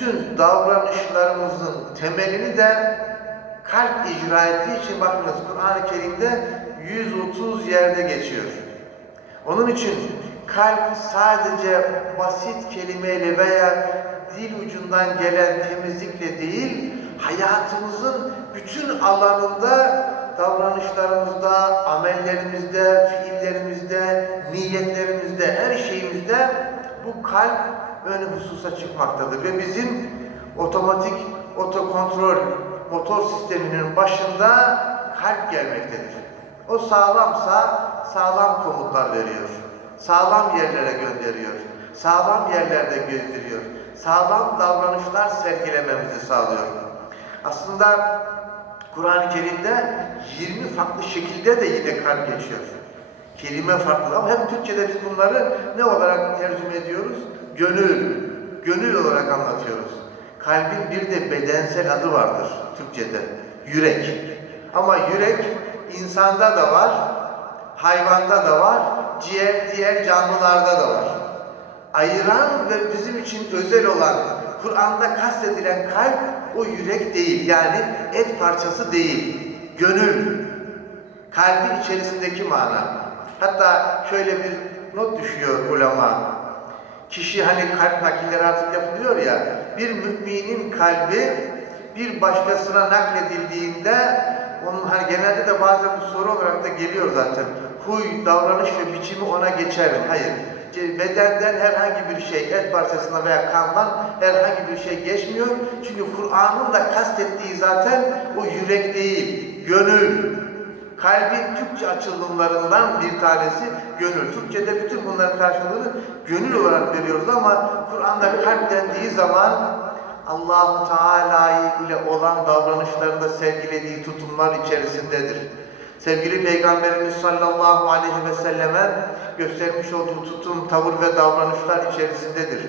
bütün davranışlarımızın temelini de kalp icra ettiği için bakınız Kur'an-ı Kerim'de 130 yerde geçiyor. Onun için kalp sadece basit kelimeyle veya dil ucundan gelen temizlikle değil, hayatımızın bütün alanında, davranışlarımızda, amellerimizde, fiillerimizde, niyetlerimizde, her şeyimizde bu kalp ön hususa çıkmaktadır. Ve bizim otomatik otokontrol motor sisteminin başında kalp gelmektedir. O sağlamsa sağlam komutlar veriyor. Sağlam yerlere gönderiyor. Sağlam yerlerde gösteriyor. Sağlam davranışlar sergilememizi sağlıyor. Aslında Kur'an-ı Kerim'de 20 farklı şekilde de yine kalp geçiyor. Kelime farklı ama hep Türkçe'de biz bunları ne olarak tercüme ediyoruz? Gönül. Gönül olarak anlatıyoruz. Kalbin bir de bedensel adı vardır Türkçe'de. Yürek. Ama yürek insanda da var, hayvanda da var, ciğer diğer canlılarda da var. Ayıran ve bizim için özel olan Kur'an'da kastedilen kalp o yürek değil. Yani et parçası değil. Gönül. Kalbin içerisindeki mana. Hatta şöyle bir not düşüyor ulema. Kişi hani kalp nakilleri artık yapılıyor ya, bir müminin kalbi bir başkasına nakledildiğinde onun hani genelde de bazen bu soru olarak da geliyor zaten. Huy, davranış ve biçimi ona geçer mi? Hayır. Bedenden herhangi bir şey, et parçasına veya kandan herhangi bir şey geçmiyor. Çünkü Kur'an'ın da kastettiği zaten o yürek değil, gönül. Kalbin Türkçe açılımlarından bir tanesi gönül. Türkçe'de bütün bunların karşılığını gönül olarak veriyoruz ama Kur'an'da kalp dendiği zaman allah Teala ile olan davranışlarında sergilediği tutumlar içerisindedir. Sevgili Peygamberimiz sallallahu aleyhi ve selleme göstermiş olduğu tutum, tavır ve davranışlar içerisindedir.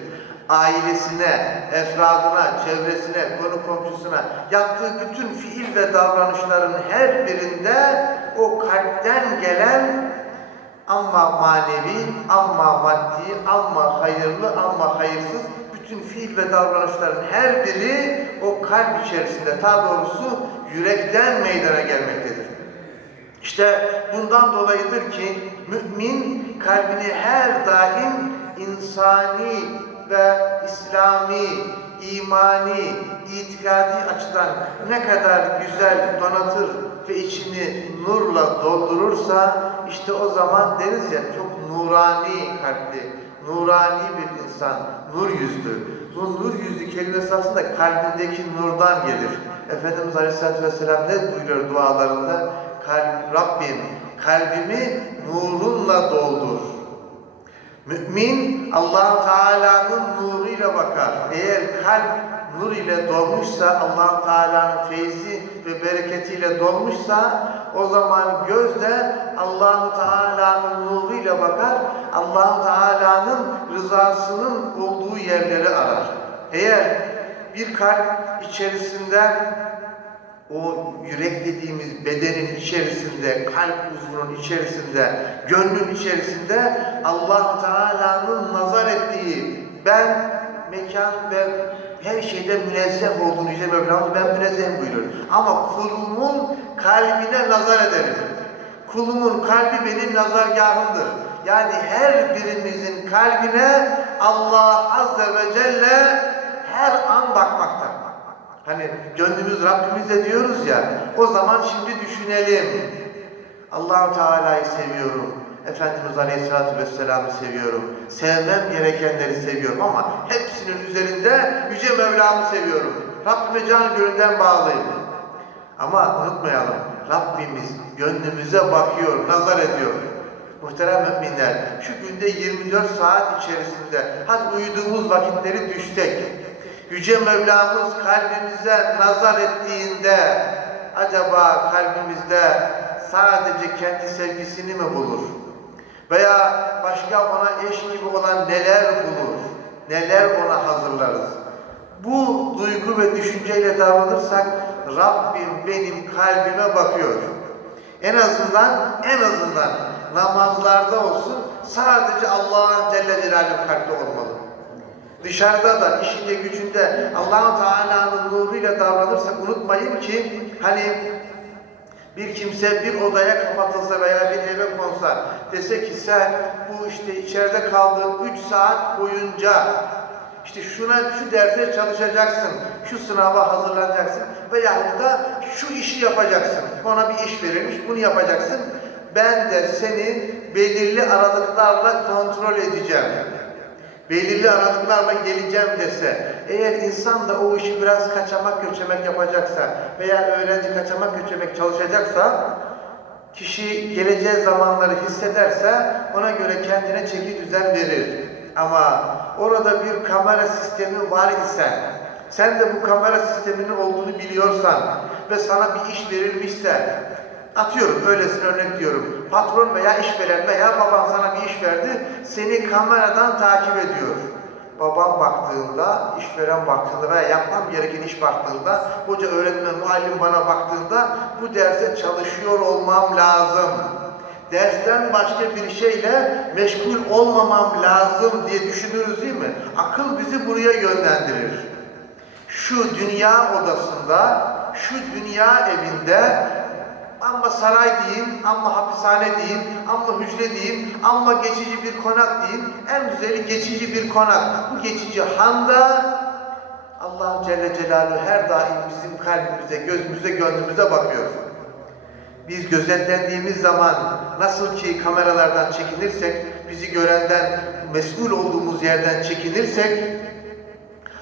Ailesine, efradına, çevresine, konu komşusuna yaptığı bütün fiil ve davranışların her birinde o kalpten gelen ama manevi, ama maddi, ama hayırlı, ama hayırsız bütün fiil ve davranışların her biri o kalp içerisinde, ta doğrusu yürekten meydana gelmektedir. İşte bundan dolayıdır ki mümin kalbini her daim insani ve İslami, imani, itikadi açıdan ne kadar güzel donatır ve içini nurla doldurursa işte o zaman deriz ya çok nurani kalpli, nurani bir insan, nur yüzlü. Bu nur yüzlü kelimesi aslında kalbindeki nurdan gelir. Efendimiz Aleyhisselatü Vesselam ne buyuruyor dualarında? Kalb, Rabbim kalbimi nurunla doldur. Mümin allah Teala'nın nuruyla bakar. Eğer kalp nur ile dolmuşsa, allah Teala'nın feyzi ve bereketiyle dolmuşsa o zaman göz de allah Teala'nın nuruyla bakar. allah Teala'nın rızasının olduğu yerleri arar. Eğer bir kalp içerisinde o yürek dediğimiz bedenin içerisinde, kalp uzvunun içerisinde, gönlün içerisinde Allah Teala'nın nazar ettiği ben mekan ve her şeyde münezzeh olduğunu Yüce Mevlamız ben münezzeh buyuruyor. Ama kulumun kalbine nazar ederim. Kulumun kalbi benim nazargahımdır. Yani her birimizin kalbine Allah Azze ve Celle her an bakmakta. Hani gönlümüz Rabbimizle diyoruz ya, o zaman şimdi düşünelim. allah Teala'yı seviyorum. Efendimiz Aleyhisselatü Vesselam'ı seviyorum. Sevmem gerekenleri seviyorum ama hepsinin üzerinde Yüce Mevlam'ı seviyorum. Rabbime can gönülden bağlıyım. Ama unutmayalım, Rabbimiz gönlümüze bakıyor, nazar ediyor. Muhterem müminler, şu günde 24 saat içerisinde, hadi uyuduğumuz vakitleri düşsek, Yüce Mevlamız kalbimize nazar ettiğinde acaba kalbimizde sadece kendi sevgisini mi bulur? Veya başka ona eş gibi olan neler bulur? Neler ona hazırlarız? Bu duygu ve düşünceyle davranırsak Rabbim benim kalbime bakıyor. En azından en azından namazlarda olsun sadece Allah'ın Celle Celaluhu kalpte olmalı. Dışarıda da, işinde, gücünde allah Teala'nın nuruyla davranırsak unutmayın ki hani bir kimse bir odaya kapatılsa veya bir eve konsa dese ki sen bu işte içeride kaldığın 3 saat boyunca işte şuna şu derse çalışacaksın, şu sınava hazırlanacaksın veya da şu işi yapacaksın. Ona bir iş verilmiş, bunu yapacaksın. Ben de seni belirli aralıklarla kontrol edeceğim. Belirli aralıklarla geleceğim dese, eğer insan da o işi biraz kaçamak göçemek yapacaksa veya öğrenci kaçamak göçemek çalışacaksa, kişi geleceği zamanları hissederse ona göre kendine çeki düzen verir. Ama orada bir kamera sistemi var ise, sen de bu kamera sisteminin olduğunu biliyorsan ve sana bir iş verilmişse, atıyorum öylesine örnek diyorum, patron veya işveren veya baban sana bir iş verdi, seni kameradan takip ediyor. Babam baktığında, işveren baktığında veya yapmam gereken iş baktığında, hoca öğretmen, muallim bana baktığında bu derse çalışıyor olmam lazım. Dersten başka bir şeyle meşgul olmamam lazım diye düşünürüz değil mi? Akıl bizi buraya yönlendirir. Şu dünya odasında, şu dünya evinde ama saray diyeyim, ama hapishane diyeyim, ama hücre diyeyim, ama geçici bir konak diyeyim. En güzeli geçici bir konak. Bu geçici handa Allah Celle Celaluhu her daim bizim kalbimize, gözümüze, gönlümüze bakıyor. Biz gözetlendiğimiz zaman nasıl ki kameralardan çekinirsek, bizi görenden, mesul olduğumuz yerden çekinirsek,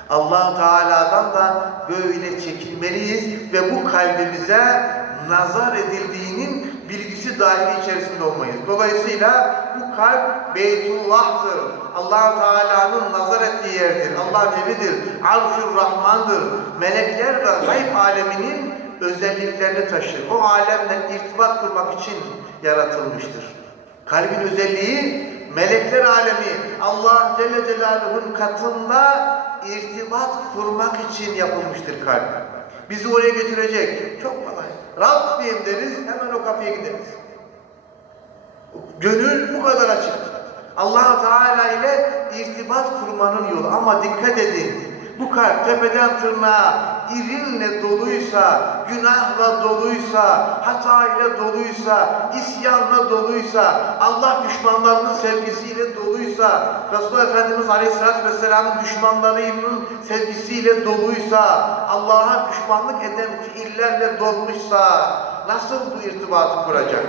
allah Teala'dan da böyle çekinmeliyiz ve bu kalbimize nazar edildiğinin bilgisi dahili içerisinde olmayız. Dolayısıyla bu kalp Beytullah'tır. allah Teala'nın nazar ettiği yerdir. Allah'ın evidir. Arşur Rahman'dır. Melekler ve gayb aleminin özelliklerini taşır. O alemle irtibat kurmak için yaratılmıştır. Kalbin özelliği melekler alemi Allah Celle Celaluhu'nun katında irtibat kurmak için yapılmıştır kalp. Bizi oraya götürecek. Çok kolay. Rabbim deriz hemen o kapıya gideriz. Gönül bu kadar açık. allah Teala ile irtibat kurmanın yolu. Ama dikkat edin. Bu kalp tepeden tırnağa irinle doluysa, günahla doluysa, hatayla doluysa, isyanla doluysa, Allah düşmanlarının sevgisiyle doluysa, Resulullah Efendimiz Aleyhisselatü Vesselam'ın düşmanlarının sevgisiyle doluysa, Allah'a düşmanlık eden fiillerle dolmuşsa, nasıl bu irtibatı kuracak?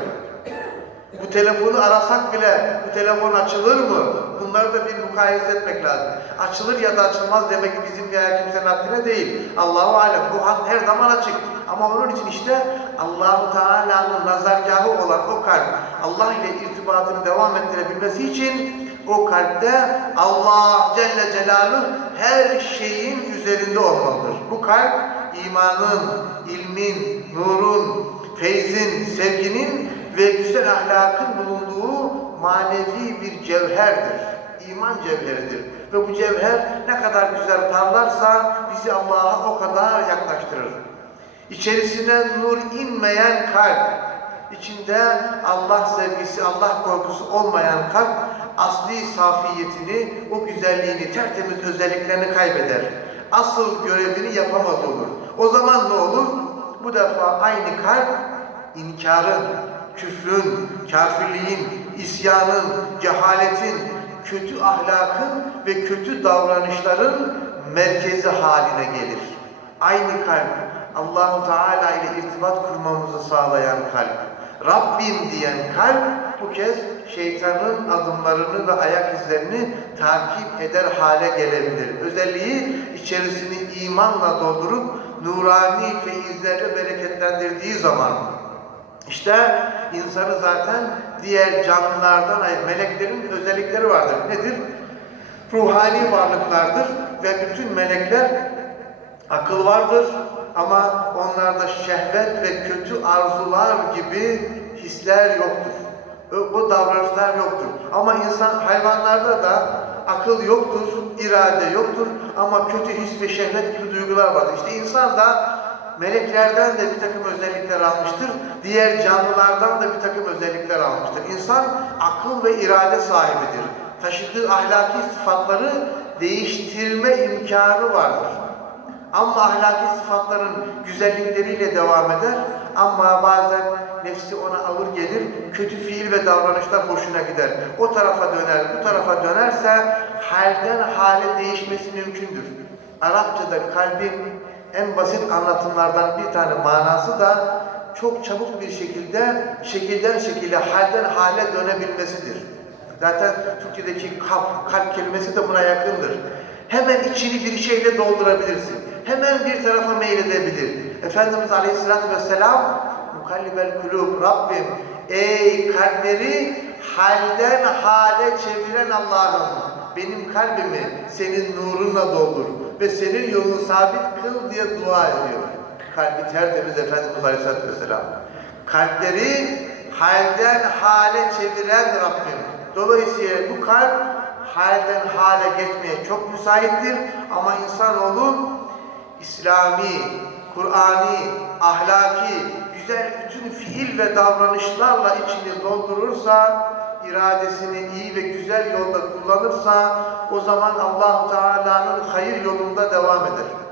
Bu telefonu arasak bile bu telefon açılır mı? Bunları da bir mukayese etmek lazım. Açılır ya da açılmaz demek ki bizim veya kimsenin haddine değil. Allahu alem bu hat her zaman açık. Ama onun için işte Allahu Teala'nın nazargahı olan o kalp Allah ile irtibatını devam ettirebilmesi için o kalpte Allah Celle Celaluhu her şeyin üzerinde olmalıdır. Bu kalp imanın, ilmin, nurun, feyzin, sevginin ve güzel ahlakın bulunduğu manevi bir cevherdir. İman cevheridir. Ve bu cevher ne kadar güzel parlarsa bizi Allah'a o kadar yaklaştırır. İçerisine nur inmeyen kalp, içinde Allah sevgisi, Allah korkusu olmayan kalp, asli safiyetini, o güzelliğini, tertemiz özelliklerini kaybeder. Asıl görevini yapamaz olur. O zaman ne olur? Bu defa aynı kalp inkarın, küfrün, kafirliğin, isyanın, cehaletin, kötü ahlakın ve kötü davranışların merkezi haline gelir. Aynı kalp Allahu Teala ile irtibat kurmamızı sağlayan kalp. Rabbim diyen kalp bu kez şeytanın adımlarını ve ayak izlerini takip eder hale gelebilir. Özelliği içerisini imanla doldurup nurani feyizlerle bereketlendirdiği zaman işte insanı zaten diğer canlılardan ayır. Meleklerin özellikleri vardır. Nedir? Ruhani varlıklardır ve bütün melekler akıl vardır ama onlarda şehvet ve kötü arzular gibi hisler yoktur. O davranışlar yoktur. Ama insan hayvanlarda da akıl yoktur, irade yoktur ama kötü his ve şehvet gibi duygular vardır. İşte insan da meleklerden de bir takım özellikler almıştır. Diğer canlılardan da bir takım özellikler almıştır. İnsan akıl ve irade sahibidir. Taşıdığı ahlaki sıfatları değiştirme imkanı vardır. Ama ahlaki sıfatların güzellikleriyle devam eder. Ama bazen nefsi ona ağır gelir, kötü fiil ve davranışlar hoşuna gider. O tarafa döner, bu tarafa dönerse halden hale değişmesi mümkündür. Arapçada kalbin en basit anlatımlardan bir tane manası da çok çabuk bir şekilde şekilden şekile, halden hale dönebilmesidir. Zaten Türkçedeki kalp, kalp kelimesi de buna yakındır. Hemen içini bir şeyle doldurabilirsin. Hemen bir tarafa meyledebilir. Efendimiz Aleyhisselatü Vesselam mukallibel kulub Rabbim ey kalpleri halden hale çeviren Allah'ım benim kalbimi senin nurunla doldur ve senin yolunu sabit kıl diye dua ediyor. Kalbi tertemiz Efendimiz Aleyhisselatü Vesselam. Kalpleri halden hale çeviren Rabbim. Dolayısıyla bu kalp halden hale geçmeye çok müsaittir ama insanoğlu İslami, Kur'ani, ahlaki, güzel bütün fiil ve davranışlarla içini doldurursa, iradesini iyi ve güzel yolda kullanırsa o zaman Allah Teala'nın hayır yolunda devam eder.